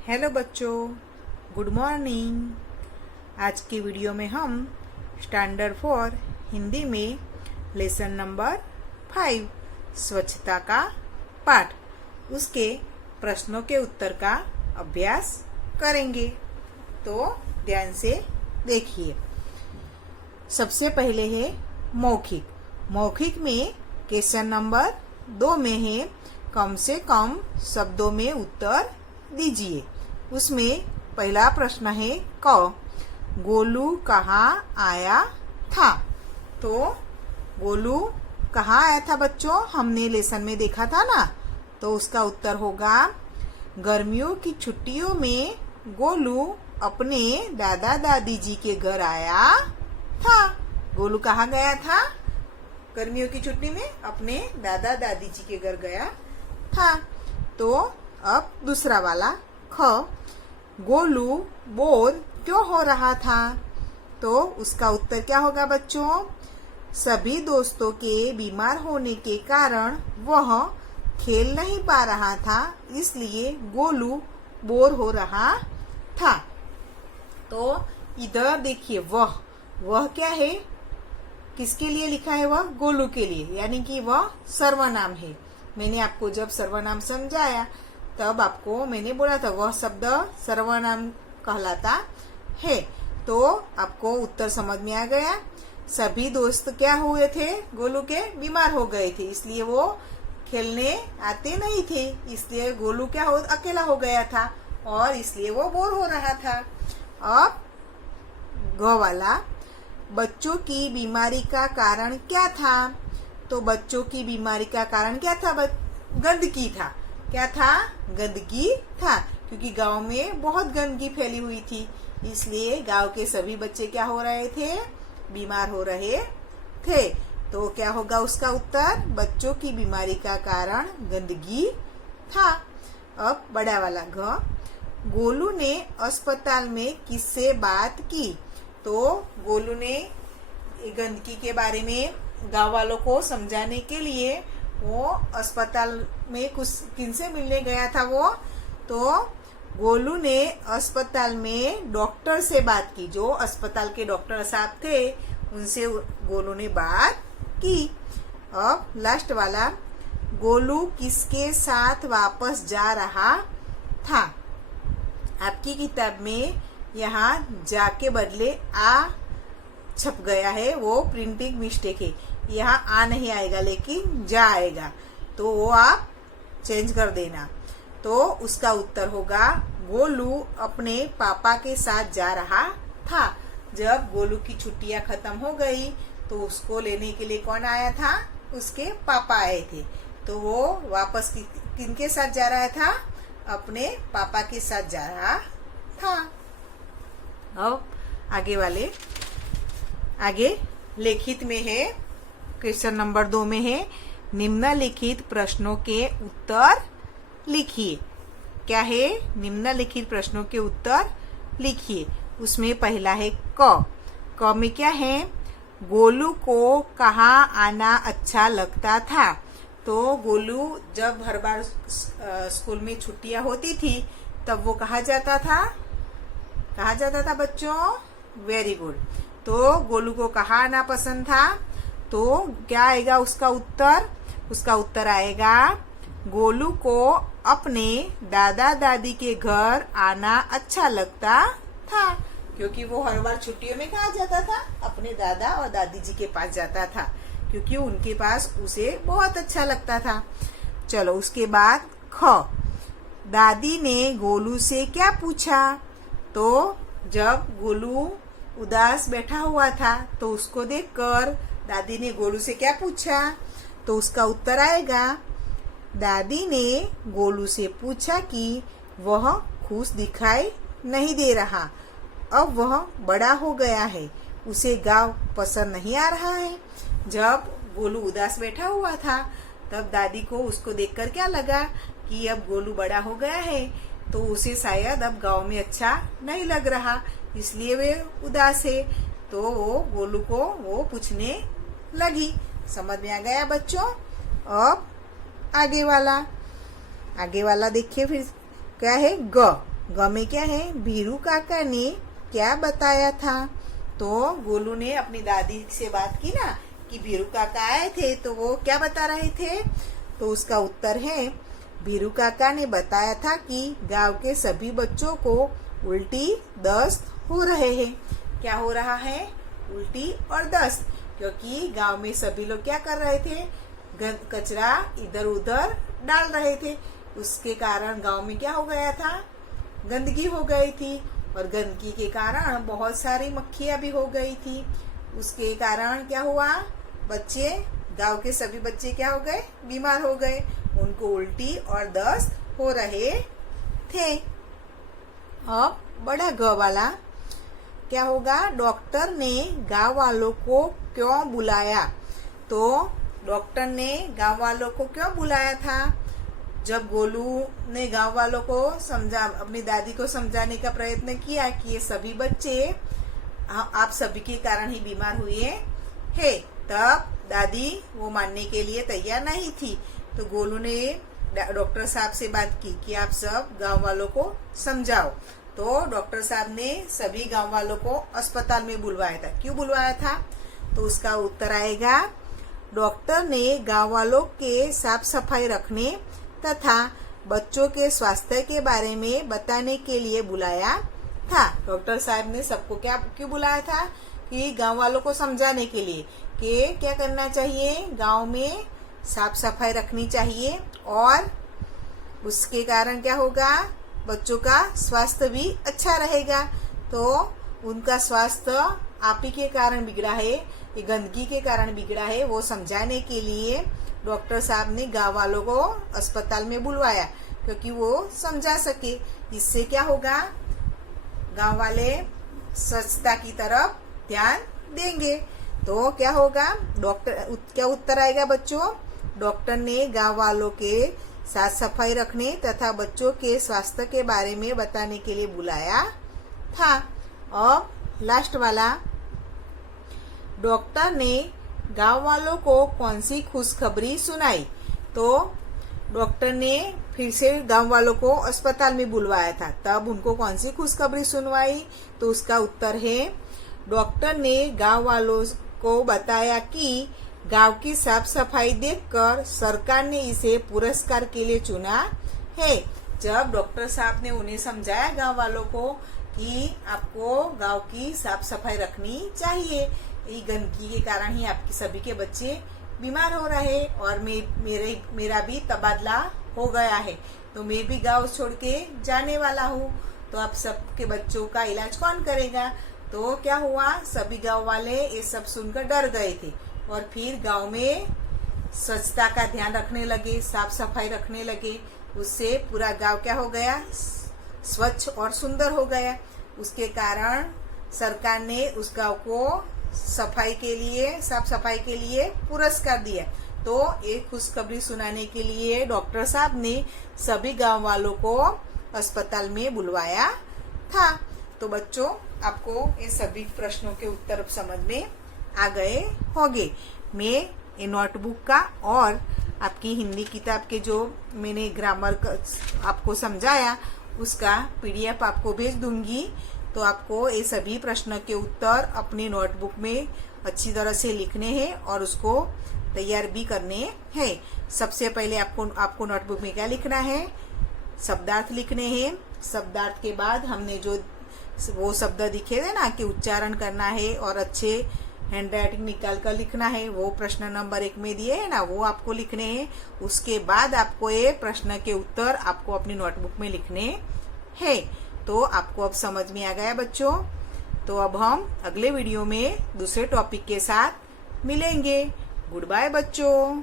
Hello बच्चों, good morning. आज की वीडियो में हम स्टैंडर्ड 4 हिंदी में लेसन नंबर 5 स्वच्छता का पाठ उसके प्रश्नों के उत्तर का अभ्यास करेंगे। तो ध्यान से देखिए। सबसे पहले है मौखिक। मौखिक में क्वेश्चन नंबर 2 में है कम से कम शब्दों में उत्तर दीजिए। उसमें पहला प्रश्न है क, गोलू कहाँ आया था। तो गोलू कहाँ आया था बच्चों, हमने लेसन में देखा था ना। तो उसका उत्तर होगा गर्मियों की छुट्टियों में गोलू अपने दादा दादी जी के घर आया था। गोलू कहाँ गया था, गर्मियों की छुट्टी में अपने दादा दादी जी के घर गया था। तो अब दूसरा वाला ख, गोलू बोर क्यों हो रहा था। तो उसका उत्तर क्या होगा बच्चों, सभी दोस्तों के बीमार होने के कारण वह खेल नहीं पा रहा था, इसलिए गोलू बोर हो रहा था। तो इधर देखिए, वह क्या है, किसके लिए लिखा है, वह गोलू के लिए, यानी कि वह सर्वनाम है। मैंने आपको जब सर्वनाम समझाया तब आपको मैंने बोला था वह शब्द सर्वनाम कहलाता है। तो आपको उत्तर समझ में आ गया। सभी दोस्त क्या हुए थे, गोलू के बीमार हो गए थे, इसलिए वो खेलने आते नहीं थे, इसलिए गोलू अकेला हो गया था और इसलिए वो बोर हो रहा था। अब ग वाला, बच्चों की बीमारी का कारण क्या था। तो बच्चों की बीमारी का कारण क्या था, गंदगी था। क्या था, गंदगी था, क्योंकि गांव में बहुत गंदगी फैली हुई थी, इसलिए गांव के सभी बच्चे क्या हो रहे थे, बीमार हो रहे थे। तो क्या होगा उसका उत्तर, बच्चों की बीमारी का कारण गंदगी था। अब बड़ा वाला घ, गोलू ने अस्पताल में किससे बात की। तो गोलू ने गंदगी के बारे में गांव वालों को समझाने के लिए वो अस्पताल में किनसे मिलने गया था वो। तो गोलू ने अस्पताल में डॉक्टर से बात की, जो अस्पताल के डॉक्टर साहब थे उनसे गोलू ने बात की। अब लास्ट वाला, गोलू किसके साथ वापस जा रहा था। आपकी किताब में यहाँ जा के बदले आ छप गया है, वो प्रिंटिंग मिस्टेक है। यहाँ आ नहीं आएगा लेकिन जा आएगा, तो वो आप चेंज कर देना। तो उसका उत्तर होगा गोलू अपने पापा के साथ जा रहा था। जब गोलू की छुट्टियां खत्म हो गई तो उसको लेने के लिए कौन आया था, उसके पापा आए थे। तो वो वापस किनके साथ जा रहा था, अपने पापा के साथ जा रहा था। अब आगे लिखित में है, क्वेश्चन नंबर 2 में है निम्नलिखित प्रश्नों के उत्तर लिखिए। क्या है, निम्नलिखित प्रश्नों के उत्तर लिखिए। उसमें पहला है क में क्या है, गोलू को कहाँ आना अच्छा लगता था। तो गोलू जब हर बार स्कूल में छुट्टियां होती थी तब वो कहाँ जाता था बच्चों, वेरी गुड। तो गोलू को कहाँ आना पसंद था। तो क्या आएगा उसका उत्तर आएगा गोलू को अपने दादा दादी के घर आना अच्छा लगता था, क्योंकि वो हर बार छुट्टियों में कहाँ जाता था, अपने दादा और दादी जी के पास जाता था, क्योंकि उनके पास उसे बहुत अच्छा लगता था। चलो उसके बाद ख, दादी ने गोलू से क्या पूछा। तो जब गोलू उदास बैठा हुआ था तो उसको देखकर दादी ने गोलू से क्या पूछा। तो उसका उत्तर आएगा, दादी ने गोलू से पूछा कि वह खुश दिखाई नहीं दे रहा, अब वह बड़ा हो गया है, उसे गाँव पसंद नहीं आ रहा है। जब गोलू उदास बैठा हुआ था तब दादी को उसको देखकर क्या लगा कि अब गोलू बड़ा हो गया है, तो उसे शायद अब गाँव में अच्छा नहीं लग रहा, इसलिए वे उदास है। तो वो गोलू को वो पूछने लगी। समझ में आ गया बच्चों। अब आगे वाला देखिए, फिर क्या है, ग में क्या है, भीरू काका ने क्या बताया था। तो गोलू ने अपनी दादी से बात की ना कि भीरू काका आए थे, तो वो क्या बता रहे थे। तो उसका उत्तर है, भीरू काका ने बताया था कि गांव के सभी बच्चों को उल्टी दस्त हो रहे हैं। क्या हो रहा है, उल्टी और दस्त, क्योंकि गांव में सभी लोग क्या कर रहे थे, कचरा इधर उधर डाल रहे थे। उसके कारण गांव में क्या हो गया था, गंदगी हो गई थी, और गंदगी के कारण बहुत सारी मक्खियां भी हो गई थी। उसके कारण क्या हुआ, बच्चे, गांव के सभी बच्चे क्या हो गए, बीमार हो गए, उनको उल्टी और दस्त हो रहे थे। अब बड़ा ग वाला क्या होगा, डॉक्टर ने गांव वालों को क्यों बुलाया। तो डॉक्टर ने गांव वालों को क्यों बुलाया था। जब गोलू ने गांव वालों को अपनी दादी को समझाने का प्रयत्न किया कि ये सभी बच्चे आप सभी के कारण ही बीमार हुए हैं, तब दादी वो मानने के लिए तैयार नहीं थी। तो गोलू ने डॉक्टर साहब से बात की कि आप सब गांव वालों को समझाओ। तो डॉक्टर साहब ने सभी गांव वालों को अस्पताल में बुलवाया था। क्यों बुलवाया था, तो उसका उत्तर आएगा, डॉक्टर ने गांव वालों के साफ सफाई रखने तथा बच्चों के स्वास्थ्य के बारे में बताने के लिए बुलाया था। डॉक्टर साहब ने सबको क्यों बुलाया था, कि गांव वालों को समझाने के लिए कि क्या करना चाहिए, गांव में साफ सफाई रखनी चाहिए, और उसके कारण क्या होगा, बच्चों का स्वास्थ्य भी अच्छा रहेगा। तो उनका स्वास्थ्य आप ही के कारण बिगड़ा है, ये गंदगी के कारण बिगड़ा है, वो समझाने के लिए डॉक्टर साहब ने गांव वालों को अस्पताल में बुलवाया, क्योंकि वो समझा सके। इससे क्या होगा, गांव वाले स्वच्छता की तरफ ध्यान देंगे। तो क्या होगा, क्या उत्तर आएगा बच्चों, डॉक्टर ने गांव वालों के साफ सफाई रखने तथा बच्चों के स्वास्थ्य के बारे में बताने के लिए बुलाया था। और लास्ट वाला, डॉक्टर ने गांव वालों को कौन सी खुशखबरी सुनाई। तो डॉक्टर ने फिर से गांव वालों को अस्पताल में बुलवाया था, तब उनको कौन सी खुशखबरी सुनवाई। तो उसका उत्तर है, डॉक्टर ने गांव वालों को बताया कि गांव की साफ सफाई देखकर सरकार ने इसे पुरस्कार के लिए चुना है। जब डॉक्टर साहब ने उन्हें समझाया गांव वालों को कि आपको गांव की साफ सफाई रखनी चाहिए, ये गंदगी के कारण ही आपके सभी के बच्चे बीमार हो रहे हैं, और मेरा भी तबादला हो गया है, तो मैं भी गांव छोड़ के जाने वाला हूँ, तो आप सबके बच्चों का इलाज कौन करेगा। तो क्या हुआ, सभी गांव वाले ये सब सुनकर डर गए थे, और फिर गांव में स्वच्छता का ध्यान रखने लगे, साफ सफाई रखने लगे। उससे पूरा गांव क्या हो गया, स्वच्छ और सुंदर हो गया। उसके कारण सरकार ने उस गांव को साफ सफाई के लिए पुरस्कार दिया। तो एक खुशखबरी सुनाने के लिए डॉक्टर साहब ने सभी गांव वालों को अस्पताल में बुलवाया था। तो बच्चों, आपको ये सभी प्रश्नों के उत्तर समझ में आ गए होंगे। मैं ये नोटबुक का और आपकी हिंदी किताब के जो मैंने ग्रामर आपको समझाया, उसका PDF आपको भेज दूंगी। तो आपको ये सभी प्रश्न के उत्तर अपनी नोटबुक में अच्छी तरह से लिखने हैं और उसको तैयार भी करने हैं। सबसे पहले आपको नोटबुक में क्या लिखना है, शब्दार्थ लिखने हैं। शब्दार्थ के बाद हमने जो वो शब्द दिखे थे ना कि उच्चारण करना है और अच्छे हैंडराइटिंग निकाल कर लिखना है, वो प्रश्न नंबर 1 में दिए है ना, वो आपको लिखने हैं। उसके बाद आपको ये प्रश्न के उत्तर आपको अपनी नोटबुक में लिखने हैं। तो आपको अब समझ में आ गया बच्चों। तो अब हम अगले वीडियो में दूसरे टॉपिक के साथ मिलेंगे। गुड बाय बच्चों।